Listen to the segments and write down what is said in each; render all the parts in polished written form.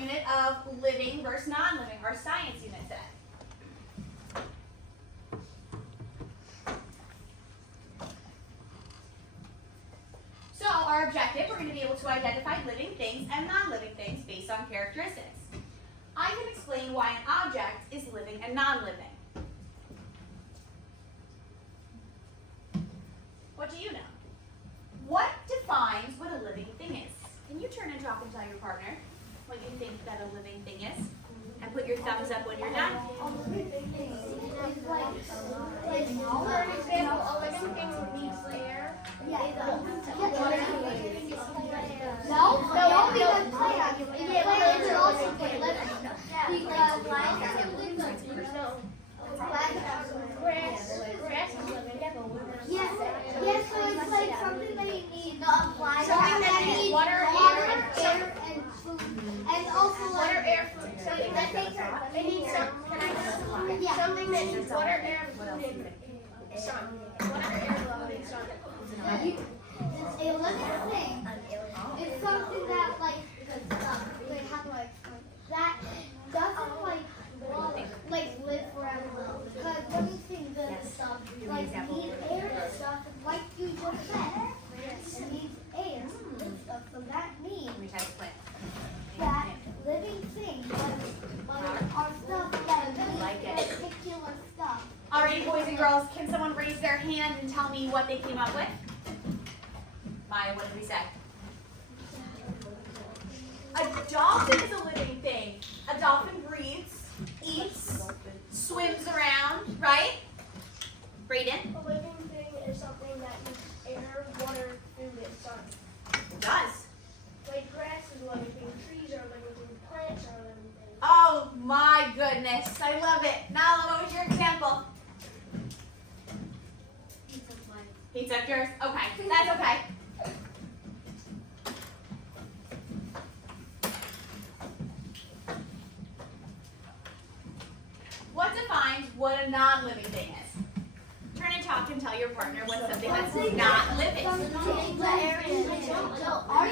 unit of living versus non-living, our science unit today. So our objective, we're going to be able to identify living things and non-living things based on characteristics. I can explain why an object is living and non-living. What do you know? What defines what a living thing is? Can you turn and talk and tell your partner what you think that a living thing is? And put your thumbs up when you're done. A living thing is like for example, a living thing needs air. No, because plants are also living. Because grass is living. Yes, so it's like something that you need. Something that needs water, air, and food. And also water, air, food. Something that takes it needs something that needs water, air, food, and sun. Water, air, food, and sun. A living thing is something that wait, how do I explain? That doesn't live forever. Because living things and stuff need air and stuff, like you just said. It needs air and stuff, so that means that living things are stuff that need particular stuff. Alrighty, boys and girls, can someone raise their hand and tell me what they came up with? Maya, what did we say? A dolphin is a living thing. A dolphin breathes, eats, swims around, right? Braden? A living thing is something that needs air, water, food, and sun. It does. Like grass is a living thing, trees are living things, plants are living things. Oh my goodness, I love it. Nala, what was your example? Pizza yours? Okay, that's okay. What defines what a non-living thing is? Turn and talk and tell your partner what's something that's not living. Alright,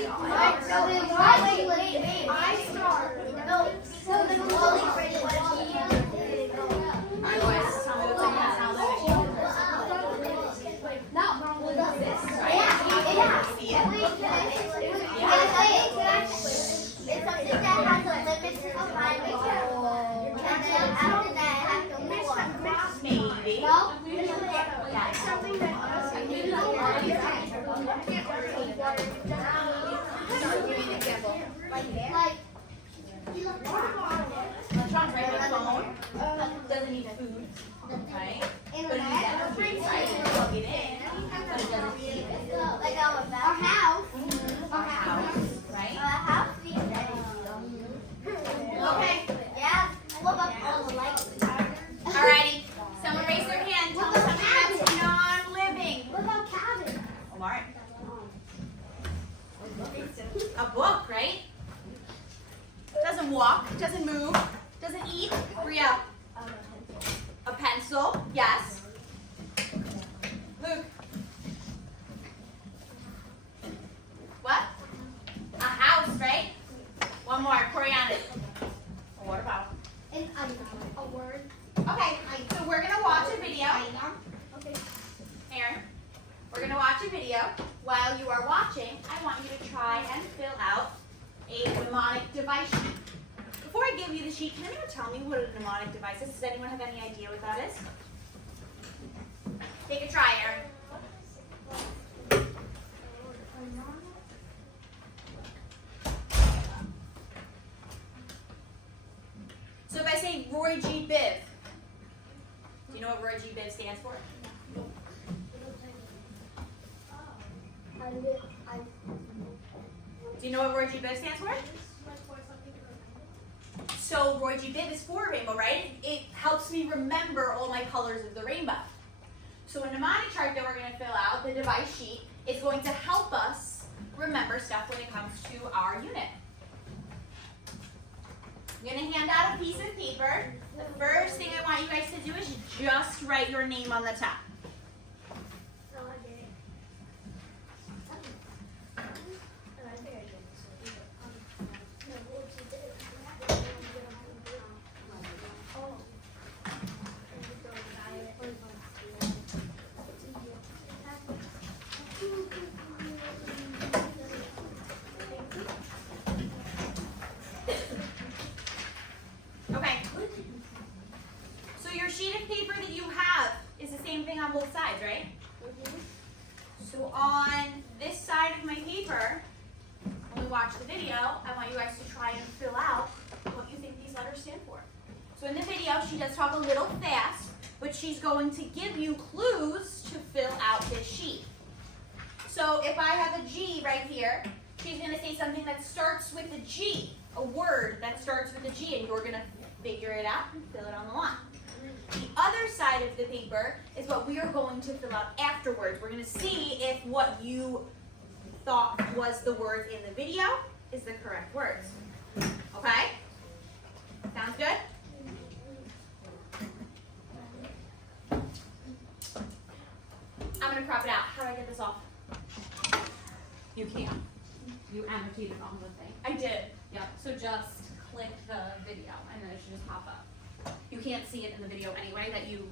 boys, tell me what's something that's not living. See it? It's something that has a limited time, and then after that, I have to move on. Maybe. No? It's something that doesn't need Give me an example. Like, Electrons, right? Like phone. Doesn't need food. Right? But it needs energy, right? You plug it in. But it doesn't need like our house. our house, right? Our house needs energy. Okay. Yeah. What about all the lights? Alrighty. Someone raise their hand. Tell me something that's non-living. What about cabin? Omar. A book, right? Doesn't walk, doesn't move, doesn't eat. Ria. A pencil, yes. Luke. What? A house, right? One more, Coriana. What about? A word. Okay, so we're gonna watch a video. Okay. Aaron, we're gonna watch a video. While you are watching, I want you to try and fill out a mnemonic device sheet. Before I give you the sheet, can anyone tell me what a mnemonic device is? Does anyone have any idea what that is? Take a try, Aaron. So if I say Roy G. Biv, do you know what Roy G. Biv stands for? Do you know what Roy G. Biv stands for? So Roy G. Biv is for a rainbow, right? It helps me remember all my colors of the rainbow. So a mnemonic chart that we're going to fill out, the device sheet, is going to help us remember stuff when it comes to our unit. I'm going to hand out a piece of paper. The first thing I want you guys to do is just write your name on the top. the video, I want you guys to try and fill out what you think these letters stand for. So in the video, she does talk a little fast, but she's going to give you clues to fill out this sheet. So if I have a G right here, she's going to say something that starts with a G, a word that starts with a G, and you're going to figure it out and fill it on the line. The other side of the paper is what we are going to fill out afterwards. We're going to see if what you thought was the words in the video is the correct words. Okay? Sounds good? I'm going to crop it out. How do I get this off? You can. You annotated on the thing. I did. Yep. So just click the video and then it should just pop up. You can't see it in the video anyway that you.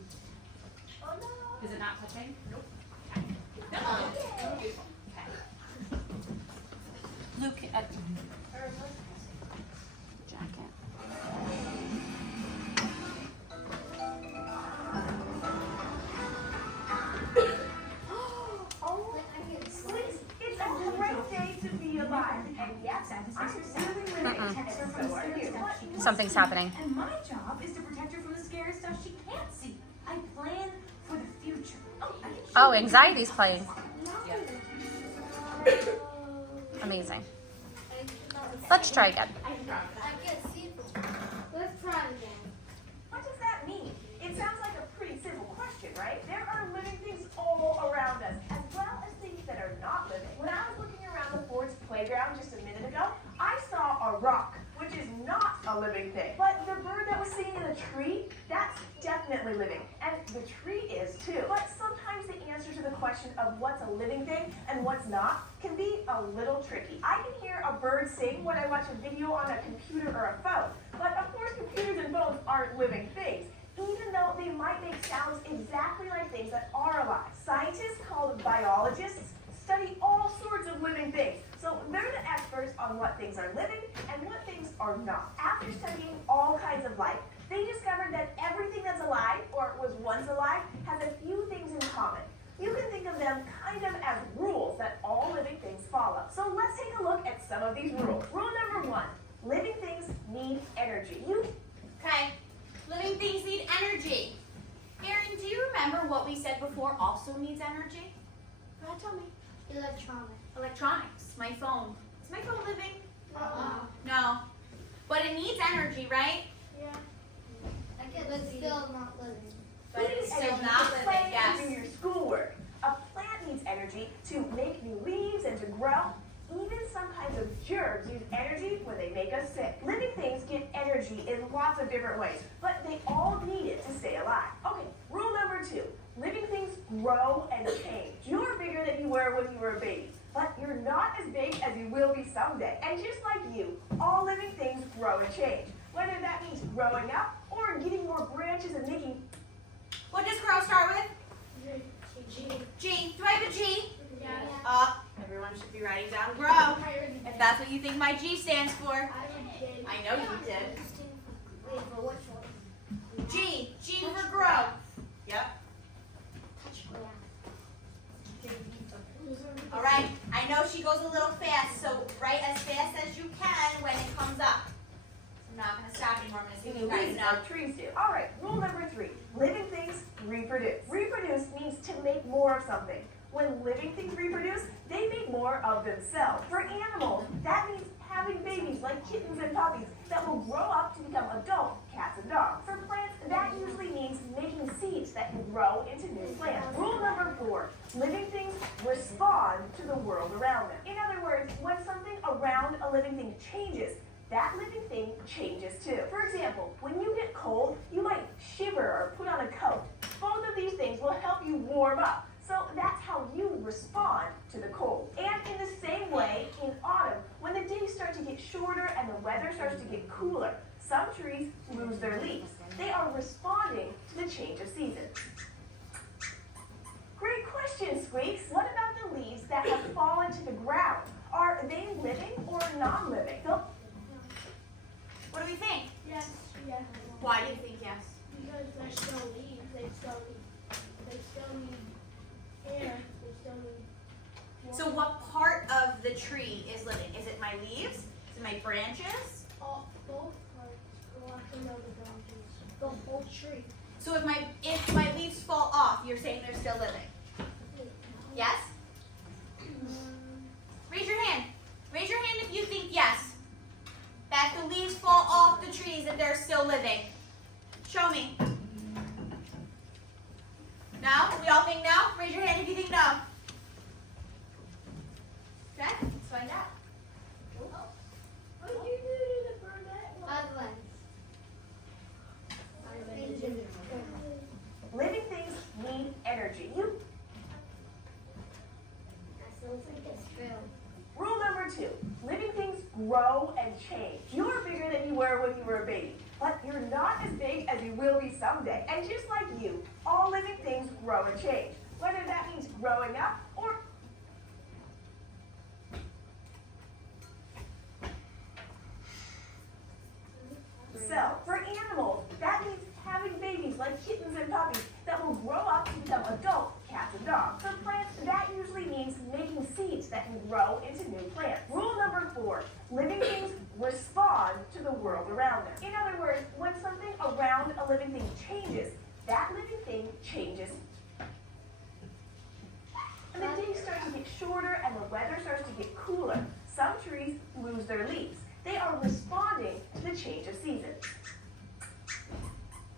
Oh no. Is it not touching? Nope. Okay. Beautiful. Okay. Luke at jacket. It's a great day to be alive. And yes, I'm really living. So are you. Something's happening. And my job is to protect her from the scary stuff she can't see. I plan for the future. Oh, anxiety's playing. Amazing. Let's try again. I can't see it. Let's try it again. What does that mean? It sounds like a pretty simple question, right? There are living things all around us, as well as things that are not living. When I was looking around the Ford's playground just a minute ago, I saw a rock, which is not a living thing. But the bird that was sitting in the tree, that's definitely living. And the tree is too. But sometimes the answer to the question of what's a living thing and what's not can be a little tricky. I can hear a bird sing when I watch a video on a computer or a phone. But of course, computers and phones aren't living things, even though they might make sounds exactly like things that are alive. Scientists called biologists study all sorts of living things. So they're the experts on what things are living and what things are not. After studying all kinds of life, they discovered that everything that's alive, or was once alive, has a few things in common. You can think of them kind of as rules that all living things follow. So let's take a look at some of these rules. Rule number 1, living things need energy. Okay. Living things need energy. Erin, do you remember what we said before also needs energy? Go ahead, tell me. Electronic. Electronics. My phone. Is my phone living? Uh-uh. No. But it needs energy, right? Yeah. I guess it's still not living. But it's still energy not to living, play yes. and do your schoolwork. A plant needs energy to make new leaves and to grow. Even some kinds of germs use energy when they make us sick. Living things get energy in lots of different ways, but they all need it to stay alive. Okay, rule number 2. Living things grow and change. You're bigger than you were when you were a baby, but you're not as big as you will be someday. And just like you, all living things grow and change. Whether that means growing up or getting more branches and making... What does grow start with? G. Do I have a G? Yeah. Everyone should be writing down grow. If that's what you think my G stands for. I know you did. Wait, for which one? G. G for grow. Yep. All right. I know she goes a little fast, so write as fast as you can when it comes up. I'm not going to stop anymore. I'm going to see if you guys know. Like trees do. All right, rule number 3. Living things reproduce. Reproduce means to make more of something. When living things reproduce, they make more of themselves. For animals, that means having babies like kittens and puppies that will grow up to become adult cats and dogs. For plants, that usually means making seeds that can grow into new plants. Rule number 4, living things respond to the world around them. In other words, when something around a living thing changes, that living thing changes too. For example, when you get cold, you might shiver or put on a coat. Both of these things will help you warm up. So that's how you respond to the cold. And in the same way, in autumn, when the days start to get shorter and the weather starts to get cooler, some trees lose their leaves. They are responding to the change of season. Great question, Squeaks. What about the leaves that have fallen to the ground? Are they living or non-living? What do we think? Yes. Why do you think yes? Because they're still leaves. They still need air. They still need So what part of the tree is living? Is it my leaves? Is it my branches? Both parts go up and over the branches. The whole tree. So if my leaves fall off, you're saying they're still living? Yes? Raise your hand. Raise your hand if you think yes. That the leaves fall off the trees and they're still living. Show me. No? We all think no? Raise your hand if you think no. Okay, let's find out. What did you do to the brunette one? Living things need energy. Rule number 2, living things grow and change. You're bigger than you were when you were a baby, but you're not as big as you will be someday. And just like you, all living things grow and change, whether that means growing up or so. For animals, that means having babies like kittens and puppies that will grow up to become adult cats and dogs. For plants, that usually means making seeds that can grow into new plants. Rule number 4, living things respond to the world around them. In other words, when something around a living thing changes, that living thing changes. And the days start to get shorter and the weather starts to get cooler. Some trees lose their leaves. They are responding to the change of season.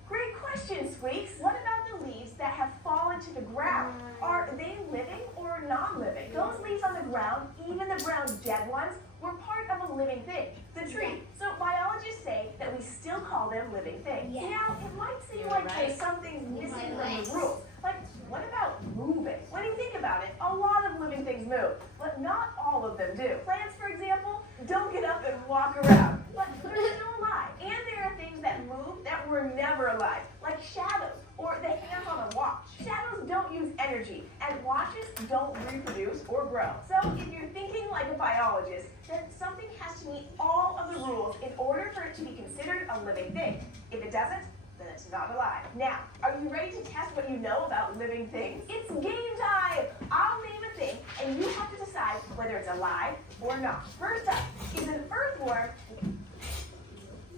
Great question, Squeaks. What about the leaves that have fallen to the ground? Are they living or non-living? Those leaves on the ground, even the brown dead ones, were part of a living thing, the tree. So biologists say that we still call them living things. Now, it might seem like there's something missing from the rules. Like, what about moving? When you think about it, a lot of living things move, but not all of them do. Plants, for example, don't get up and walk around, but they're still alive. And there are things that move that were never alive, like shadows or the hands on a watch. Shadows don't use energy, and watches don't reproduce or grow. So if you're thinking like a biologist, then something has to meet all of the rules in order for it to be considered a living thing. If it doesn't, then it's not alive. Now, are you ready to test what you know about living things? It's game time! I'll name a thing, and you have to decide whether it's alive or not. First up, is an earthworm.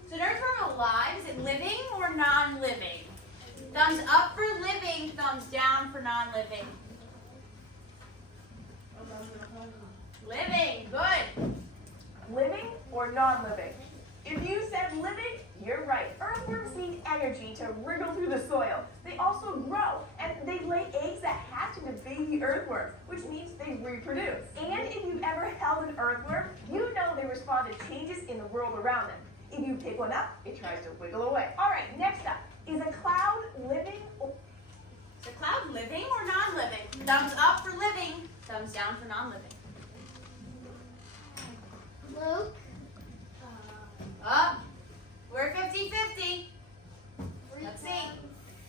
Is an earthworm alive? Is it living or non-living? Thumbs up for living, thumbs down for non-living. Living, good. Living or non-living? If you said living, you're right. Earthworms need energy to wriggle through the soil. They also grow, and they lay eggs that hatch into baby earthworms, which means they reproduce. And if you've ever held an earthworm, you know they respond to changes in the world around them. If you pick one up, it tries to wiggle away. All right, next up. Is a cloud living or... Is a cloud living or non-living? Thumbs up for living, thumbs down for non-living. Luke. Up. We're 50-50. Let's see.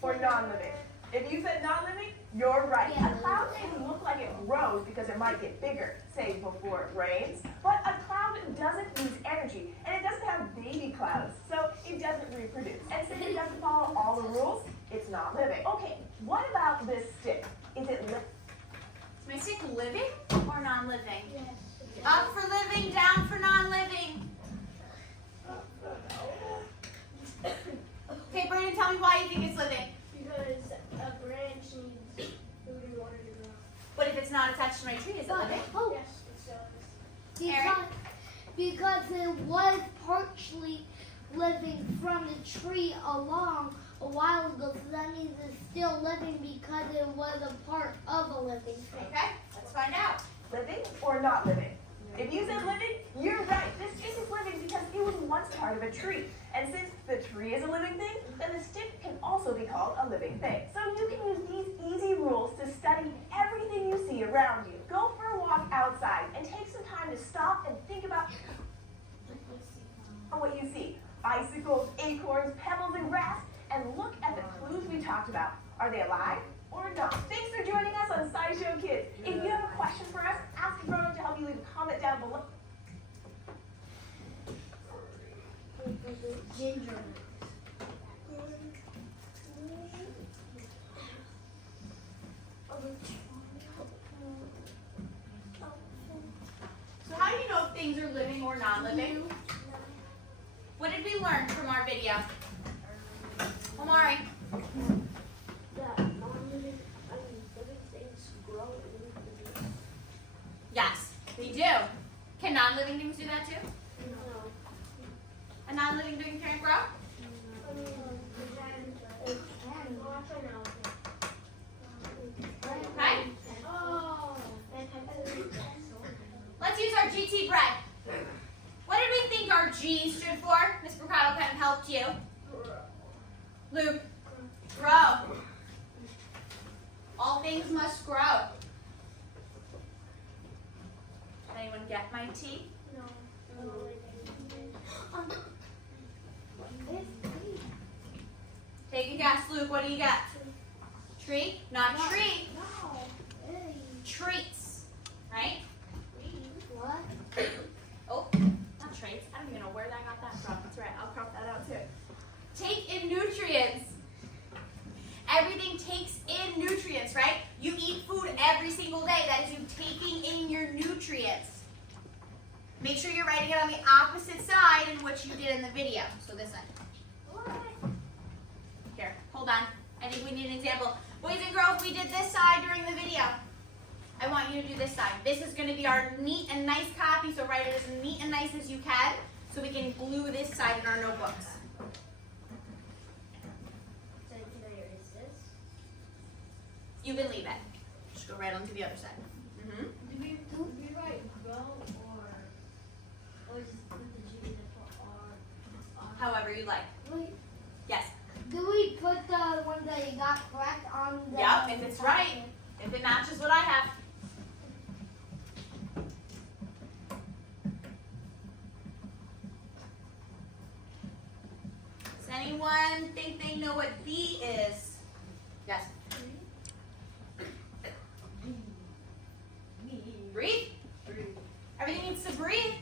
or non-living? If you said non-living, you're right. A cloud may look like it grows because it might get bigger, say before it rains, but a cloud doesn't use energy, and it doesn't have baby clouds, so it doesn't reproduce. And since it doesn't follow all the rules, it's not living. Okay, what about this stick? Is it living? Is my stick living or non-living? Yes. Up for living, down for non-living. Okay, Brandon, tell me why you think it's living. Because a branch needs food and water to grow. But if it's not attached to my tree, is it living? Oh, yes, it does. Aaron? Because it was partially living from the tree along a while ago, so that means it's still living because it was a part of a living thing. Okay, let's find out. Living or not living? If you said living, you're right. This stick is living because it was once part of a tree. And since the tree is a living thing, then the stick can also be called a living thing. So you can use these easy rules to study everything you see around you. Go for a walk outside and take some time to stop and think about what you see. Icicles, acorns, pebbles, and grass. And look at the clues we talked about. Are they alive or not? Thanks for joining us on SciShow Kids. If you have a question for us, ask a grown-up to help you. Leave a comment down below. Ginger. things are living or non-living? What did we learn from our video? Omari. That non-living things grow and reproduce. Yes, they do. Can non-living things do that too? No. A non-living thing can't grow? Okay. Let's use our GT bread. What did we think our G stood for? Ms. Bricado kind of helped you. Luke, grow. All things must grow. Anyone get my T? Take a guess, Luke. What do you got? Tree? Not tree. Treats. Right? What? Oh, not traits. I don't even know where I got that from. That's right. I'll crop that out too. Take in nutrients. Everything takes in nutrients, right? You eat food every single day. That is you taking in your nutrients. Make sure you're writing it on the opposite side in which you did in the video. So this side. Here, hold on. I think we need an example. Boys and girls, we did this side during the video. I want you to do this side. This is going to be our neat and nice copy, so write it as neat and nice as you can so we can glue this side in our notebooks. You can leave it. Just go right on to the other side. Do we write grow or just put the G in the R? However you like. Wait, Yes. Do we put the one that you got correct on the... Yep, if it's right. If it matches what I have. Does anyone think they know what B is? Yes. Breathe. Everything needs to breathe.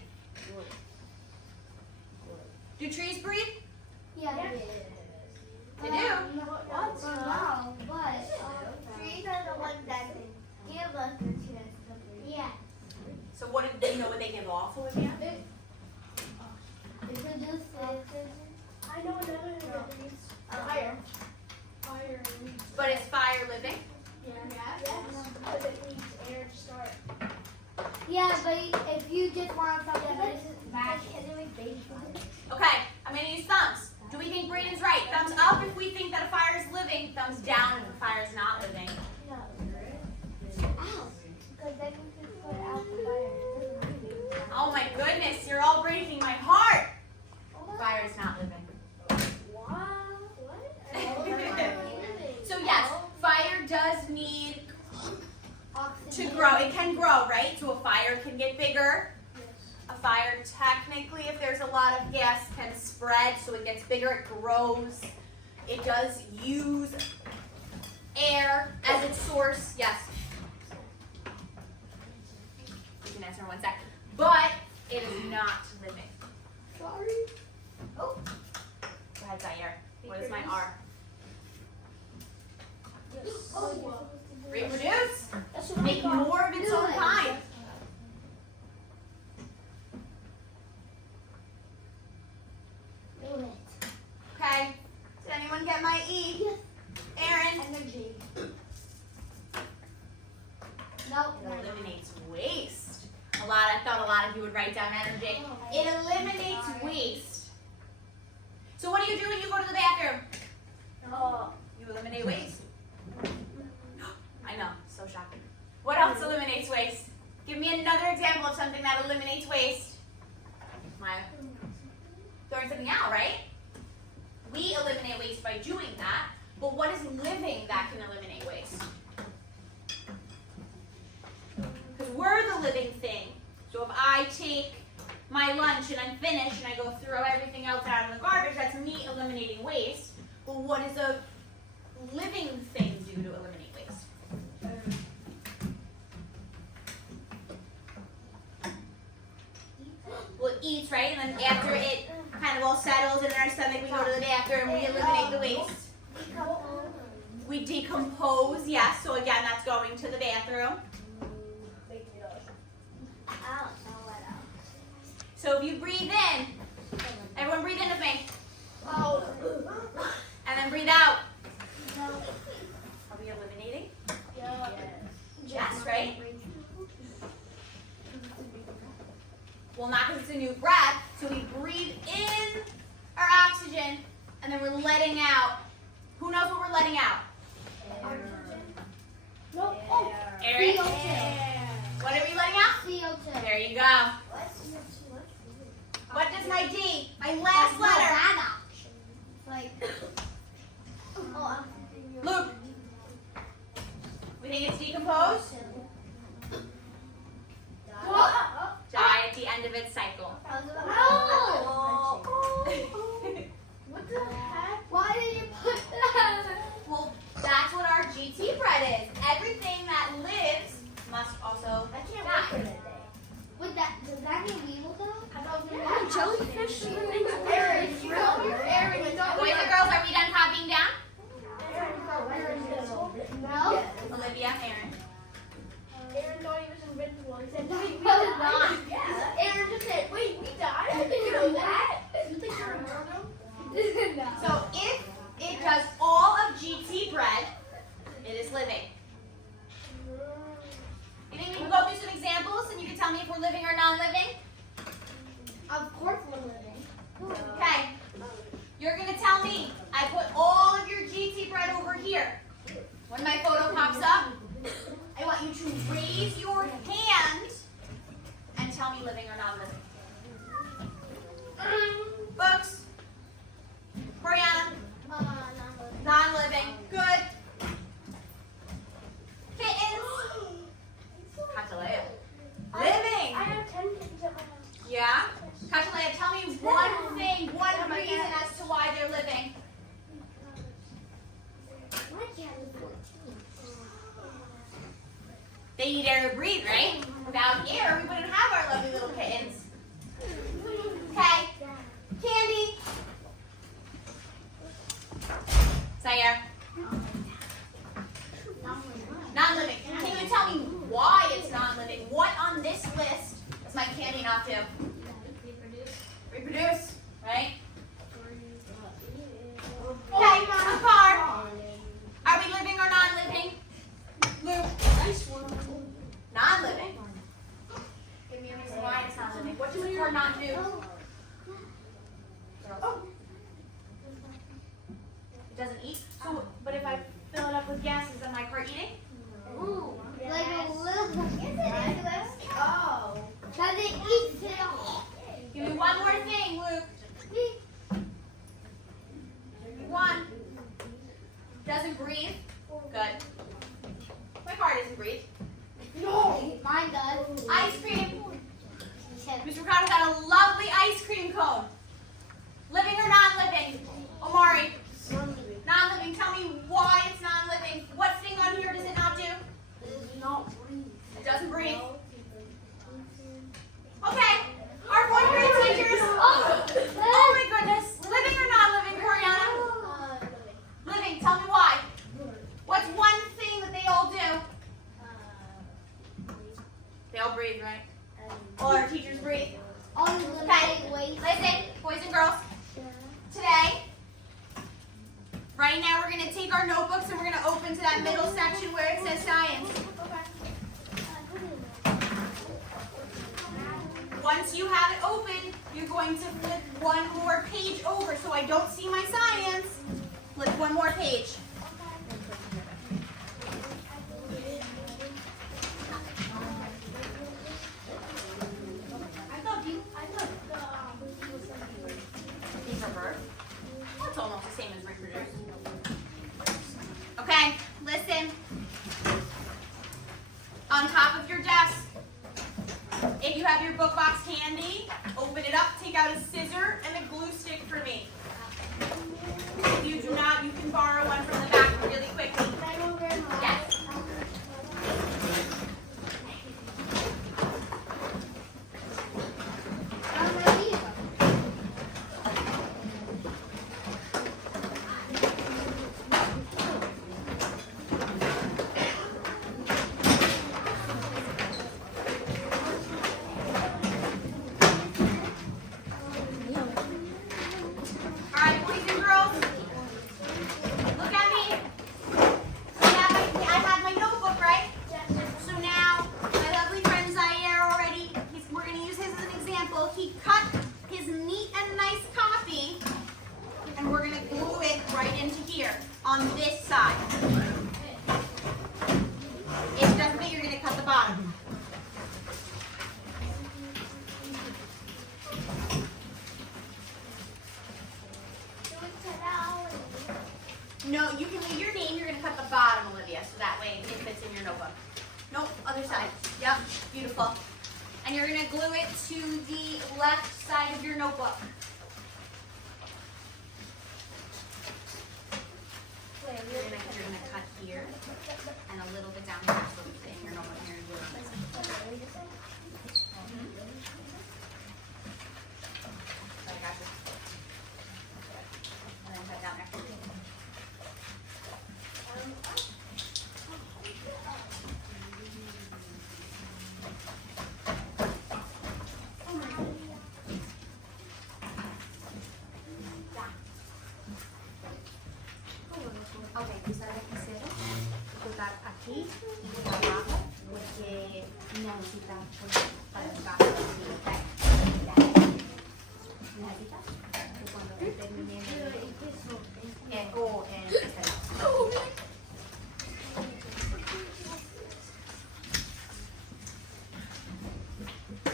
Do trees breathe? Yeah, They do. No, but... trees are the ones that give us the chance to breathe. Yeah. So what do you know what they give off, Olivia? It produces... I know another that breathes fire. Fire leads. But is fire living? Yes. But it needs air to start. Yeah, but if you just want something that isn't bad, Okay, I'm going to use thumbs. Do we think Braden's right? Thumbs up if we think that a fire is living. Thumbs down if a fire is not living. No. Because then you can put out the fire. Oh my goodness, you're all breaking my heart. Fire is not living. So yes, fire does need to grow. It can grow, right? So a fire can get bigger. A fire technically, if there's a lot of gas, can spread, so it gets bigger, it grows. It does use air as its source. Yes. You can answer in 1 sec. But it is not living. Sorry. Oh. Go ahead, Zaire. What is my R? Reproduce. Make more of its own kind. Okay. Did anyone get my E? Aaron? Energy. Nope. It eliminates waste. I thought a lot of you would write down energy. It eliminates waste. So what do you do when you go to the bathroom? You eliminate waste. I know, so shocking. What else eliminates waste? Give me another example of something that eliminates waste. My throwing something out, right? We eliminate waste by doing that, but what is living that can eliminate waste? Because we're the living thing. So if I take my lunch and I'm finished and I go throw everything else out in the garbage, that's me eliminating waste. But what does a living thing do to eliminate waste? Well, it eats, right? And then after it kind of all settles in our stomach, we go to the bathroom, we eliminate the waste. We decompose, yes. So again, that's going to the bathroom. I don't know what else. So if you breathe in, everyone breathe in with me. And then breathe out. Are we eliminating? Yes, right? Well, not because it's a new breath. So we breathe in our oxygen, and then we're letting out. Who knows what we're letting out? Air. What are we letting out? CO2. There you go. What does my D, my last letter? Like, Luke. We think it's decomposed? Die at the end of its cycle. What the heck? Why did you put that? Well, that's what our GT bread is. Everything that lives must also die. Does that mean we will go? Jellyfish. Boys and girls, are we done copying down? No. Olivia, Aaron. Aaron thought he was invincible. He said, "Wait, we died." Aaron just said, "Wait, we died." You know that? You think you're immortal? So if it does all of GT bread, it is living. You think we can go through some examples and you can tell me if we're living or non-living? Of course we're living. Okay. You're going to tell me, I put all of your GT bread over here. When my photo pops up, I want you to raise your hand and tell me living or non-living. Books. Brianna. Non-living. Good. Kittens. Katalea. Living. I have 10 kittens at my house. Yeah? Katalea, tell me one thing, one reason as to why they're living. My cat is 14. They need air to breathe, right? Without air, we wouldn't have our lovely little kittens. Okay. Candy. Zaire. Non-living. Can you tell me why it's non-living? What on this list does my candy not do? Reproduce, right? Okay, a car. Are we living or non-living? Luke. Non-living. Give me a reason why it's not living. What does a car not do? It doesn't eat. So, but if I fill it up with gas, is then my car eating? Like a little. Oh. Does it eat it all? Give me one more thing, Luke. One. Doesn't breathe. Good. My car doesn't breathe. No. Mine does. Ice cream. Mr. Ricardo got a lovely ice cream cone. Living or non-living? Omari. Non-living. Tell me why it's non-living. What thing on here does it not do? It doesn't breathe. Okay. Our fourth grade teachers. Oh my goodness. Living or non-living, Coriana? Living. Tell me why. What's one thing that they all do? They all breathe, right? All our teachers breathe. All the Okay. waste. Listen, boys and girls. Today, right now we're going to take our notebooks and we're going to open to that middle section where it says science. Once you have it open, you're going to flip one more page over so I don't see my science. Flip one more page. These are birds. That's almost the same as reproduce. Okay, listen. On top of your desk, if you have your book box handy, open it up, take out a scissor and a glue stick for me. If you do not, you can borrow one from the back really quickly. Yes. No, you can leave your name. You're going to cut the bottom, Olivia, so that way it fits in your notebook. Nope, other side. Yep, beautiful. And you're going to glue it to the left side of your notebook. You're going to cut here and a little bit down here so we fit in your notebook. You're going to glue it on this side. So I got you. And then cut down there. Ok, usar el lapicero, cortar aquí y abajo, porque no necesitamos para el caso así, ¿ok? ¿Necesitas? Que cuando termine o en este lado.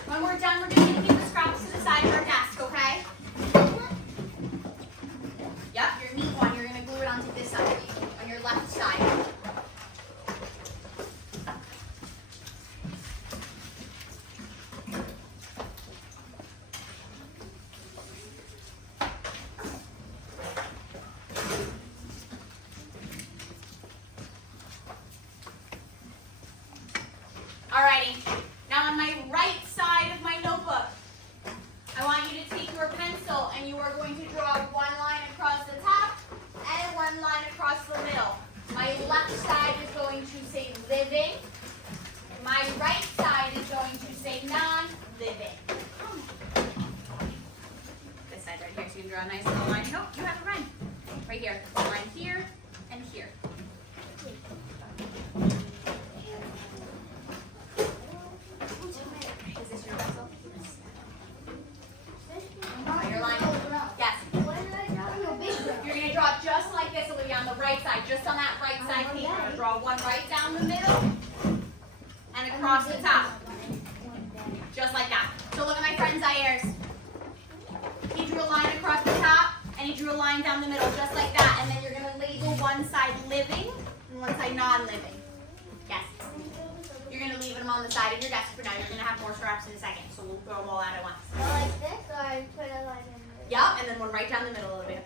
When we're done, we're going to keep the scraps to the side of our desk, okay? Yep, your neat one, you're going to glue it onto this side, on your left side. Alrighty, now on my right side of my notebook, I want you to take your pencil and you are going to draw one line across the top and one line across the middle. My left side is going to say living. My right side is going to say non-living. This side right here, so you can draw a nice little line. Nope, you have a line. Right here, a line here and here. Is this your pencil? Oh, your line. Yes. You're going to draw just like this, Olivia, on the right side, just on that right side paper. You're going to draw one right down the middle and across the top. Just like that. So look at my friend Zaires. He drew a line across the top and he drew a line down the middle, just like that. And then you're going to label one side living and one side non-living. Yes. You're going to leave them on the side of your desk for now. You're going to have more scraps in a second, so we'll throw them all out at once. Like this, or I put a line in there? Yep, and then one right down the middle, Olivia.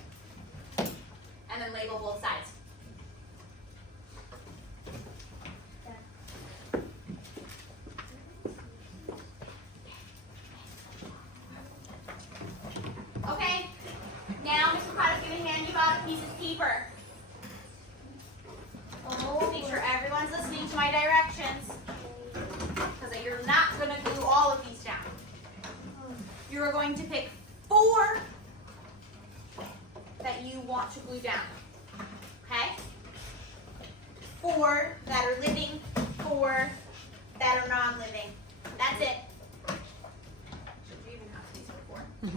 And then label both sides. Okay, now Mr. Potter's going to hand you out a piece of paper. Make sure everyone's listening to my directions, because you're not going to glue all of these down. You are going to pick 4 that you want to glue down. Okay? 4 that are living, 4 that are non-living. That's it. Should you even have space for 4?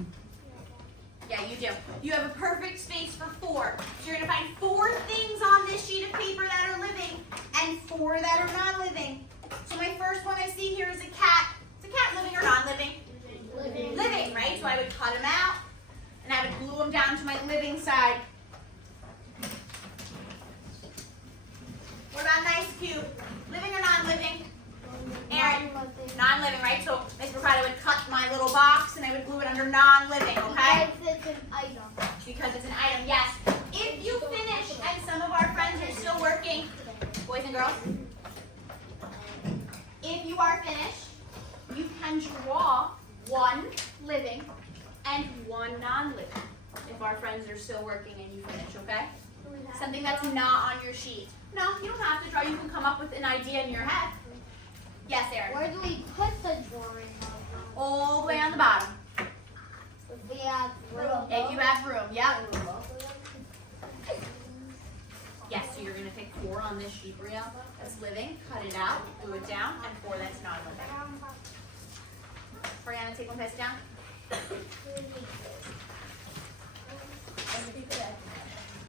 Yeah, you do. You have a perfect space for 4. So you're going to find 4 things on this sheet of paper that are living and 4 that are non-living. So my first one I see here is a cat. Is a cat living or non-living? Living. Living, right? So I would cut them out and I would glue them down to my living side. What about nice cube? Living or non-living? Aaron? Non-living, right? So Ms. Ricardo would cut my little box and I would glue it under non-living, okay? Because it's an item. Because it's an item, yes. If you finish, and some of our friends are still working, boys and girls, if you are finished, you can draw 1 living and 1 non-living. If our friends are still working and you finish, okay? Something that's not on your sheet. No, you don't have to draw. You can come up with an idea in your head. Yes, Aaron. Where do we put the drawing of? All the way on the bottom. We have room. If you have room, yep. Yes, so you're going to pick 4 on this sheet reel that's living, cut it out, glue it down, and 4 that's not living. Brianna, take one pass it down.